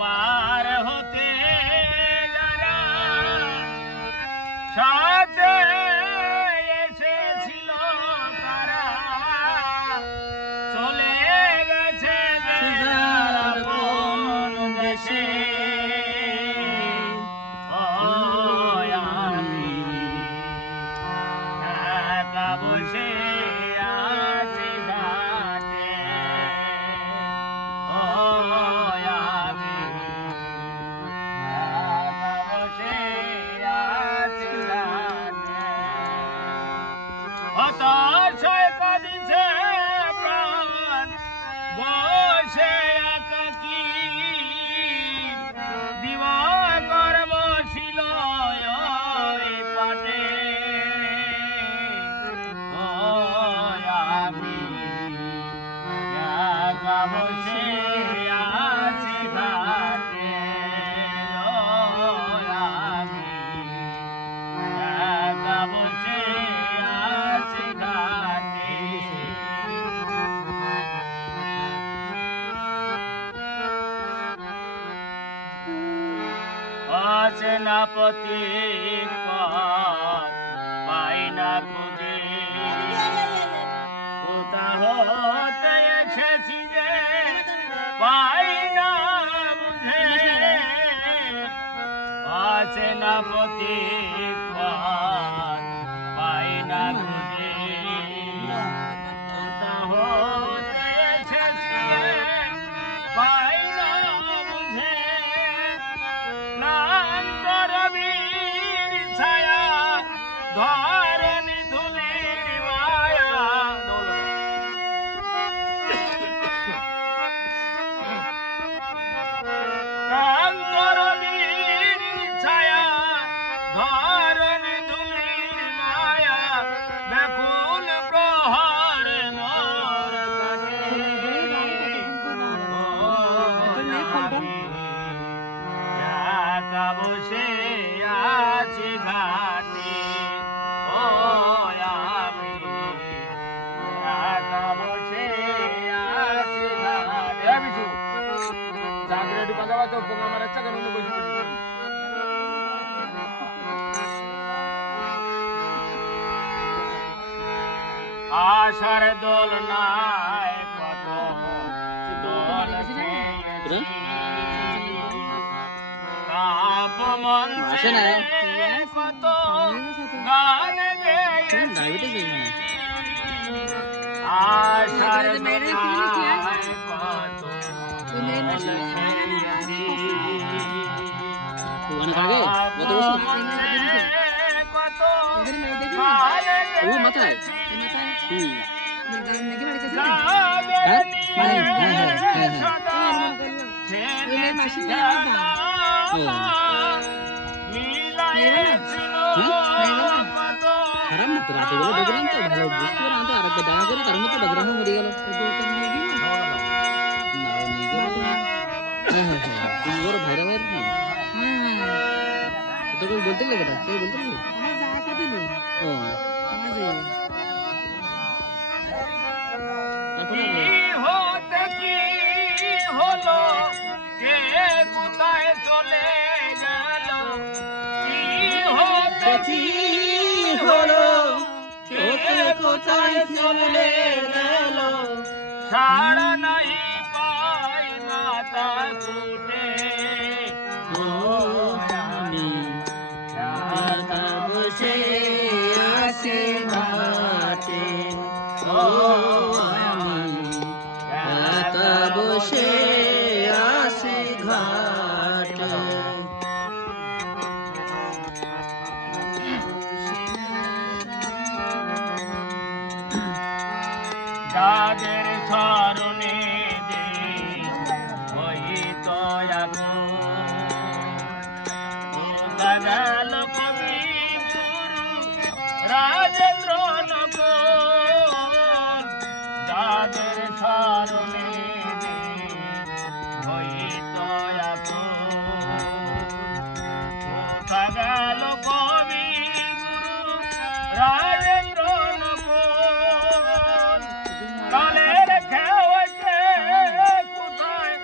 পার হতে যারা সাথে এসেছিল তারা চলে গেছে আপন দেশে। আমি একা বসে আছি ঘাটে। আমি একা বসে আছি ঘাটে। হতাশায় কাঁদিছে প্রাণ বসে একাকী। দিবাকর বসিল ওই পাটে। আমি একা বসে আছি ঘাটে। আমি একা বসে আছি ঘাটে। অচেনা পথিক পথ পাই না খুঁজে। কোথা হতে এসেছি যে পাই না বুঝে। অচেনা পথিক পথ পাই না খুঁজে। কোথা হতে এসেছি যে পাই না বুঝে। ক্লান্তর বীর ছায়া ধরণী ধুলির মায়া। ক্লান্তর বীর ছায়া ধরণী ধুলির মায়া। ব্যাকুল প্রহার মোর কাটে। একা বসে আছি ঘাটে। আমি একা বসে আছি ঘাটে। বিশু চাকরি একটু বাজাবা তো পোঙা আমার ইচ্ছা কেন বসে আশার দোল নাই কত দোল মঞ্চে কত গান গেয়েছি। আশার দোল নাই কত খারাপ মতো রাতে বেলা দেখলাম তো ভালো বুঝতে পারলাম তো আরেকটা দেখা করে তার মতো বাজরাম মরে গেল। ভাইরা ভাই তোকে বলতে গেলে বেটা কে বলতে গেলে হতে কি হলো কে কোথায় চলে গেল। কি হতে কি হলো কে কোথায় চলে গেল। সাড়া নাই পাই মাথা ফুটে। আমি একা বসে আছি ঘাটে। আমি একা বসে আছি ঘাটে। যাদের স্মরণে হইত গেল কবি গুরু রাজেন্দ্র নগর। যাদের স্মরণে হইত গেল কবি গুরু রাজেন্দ্র নগর। কালের খেয়ে কোথায়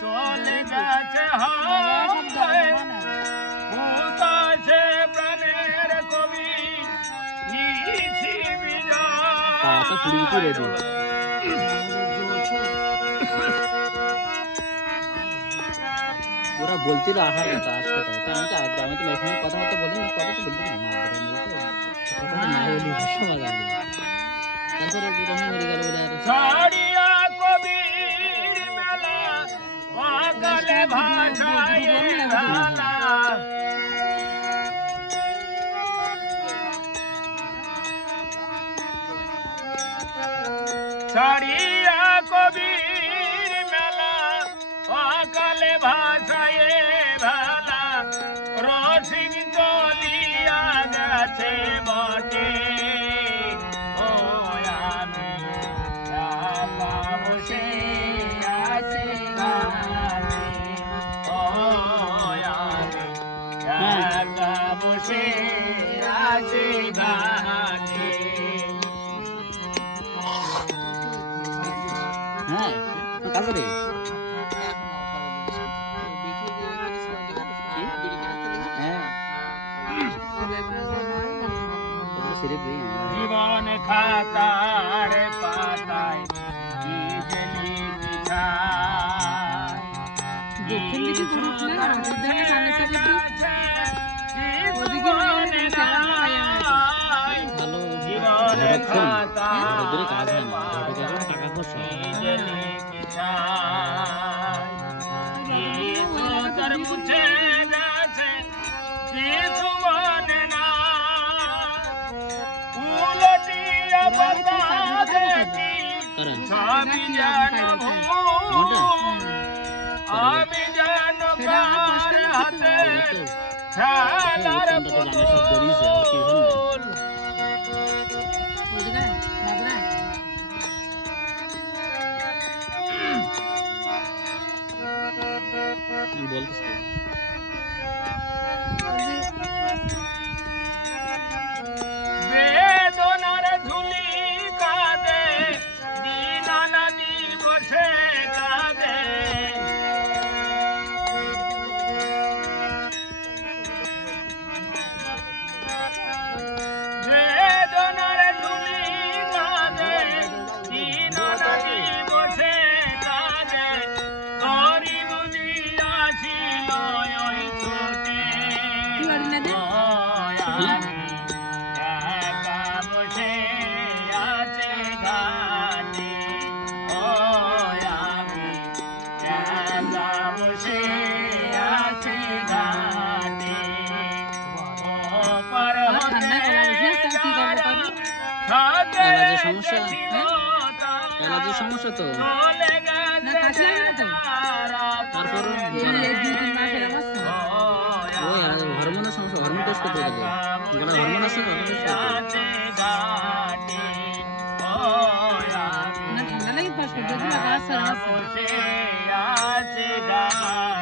চলে গেছে। কুড়ি কি রেডি ওরা বলছিল আসার কথা আসতে তাই আমি তো এখানে কথাবার্তা বলিনি কথা তো বলছি না মা কথা না বলি সমাজ আলি তারপরে রমা মেরে গেল বলে আর ছাড়িয়া কবির মালা পাগলে ভাষায় ভালা ছাড়িয়া কবির মেলা পাগলে ভাষায় ভালা রসিক চলিয়া গেছে বটে ও আমি একা বসে আছি গানে ও আমি একা বসে আছি গানে হ্যাঁ তারপরে জীবন খাতার পাতায় কি যে জীবন খাতার পাতায় মুছে গেছে কিছু মনে না উলটিয়া পাতা দেখি সবই যেন ভুল আমি যেন কার হাতে খেলার পুতুল বলতেছি বেদনার ঝুলি কাঁদে দিনানা দিবসে কাঁদে বেদনার ঝুলি কাঁদে দিনানা দিবসে কাঁদে তরি বুঝি আসিল ওই ছুটে একা বসে আছে গানে ও আমি একা বসে আছি গানে ও পার হতে অ্যালার্জির সমস্যা অ্যালার্জির সমস্যা তো চলে গেছে তারপর ওই হরমোনের সমস্যা হরমোন টেস্ট করতে গেলে গলা হরমোন আছে হরমোন টেস্ট করতে ঠান্ডা লাগে ফার্স্ট বসে আছে গান